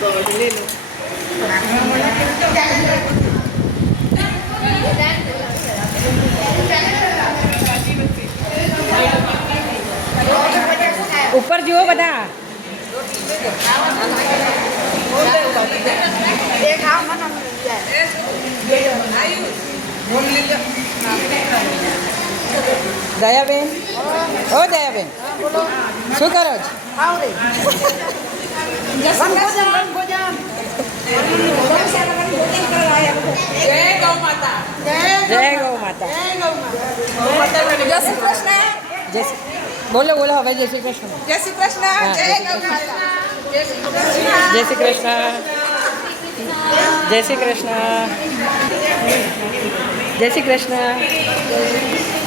ले लो। ऊपर जुओ बता दयाबेन ओ दयाबेन शू करो जय गौ माता जय गौ माता जय श्री कृष्ण जय बोलो बोलो હવે જય શ્રી કૃષ્ણ જય શ્રી કૃષ્ણ જય ગૌ માતા જય શ્રી કૃષ્ણ જય શ્રી કૃષ્ણ જય શ્રી કૃષ્ણ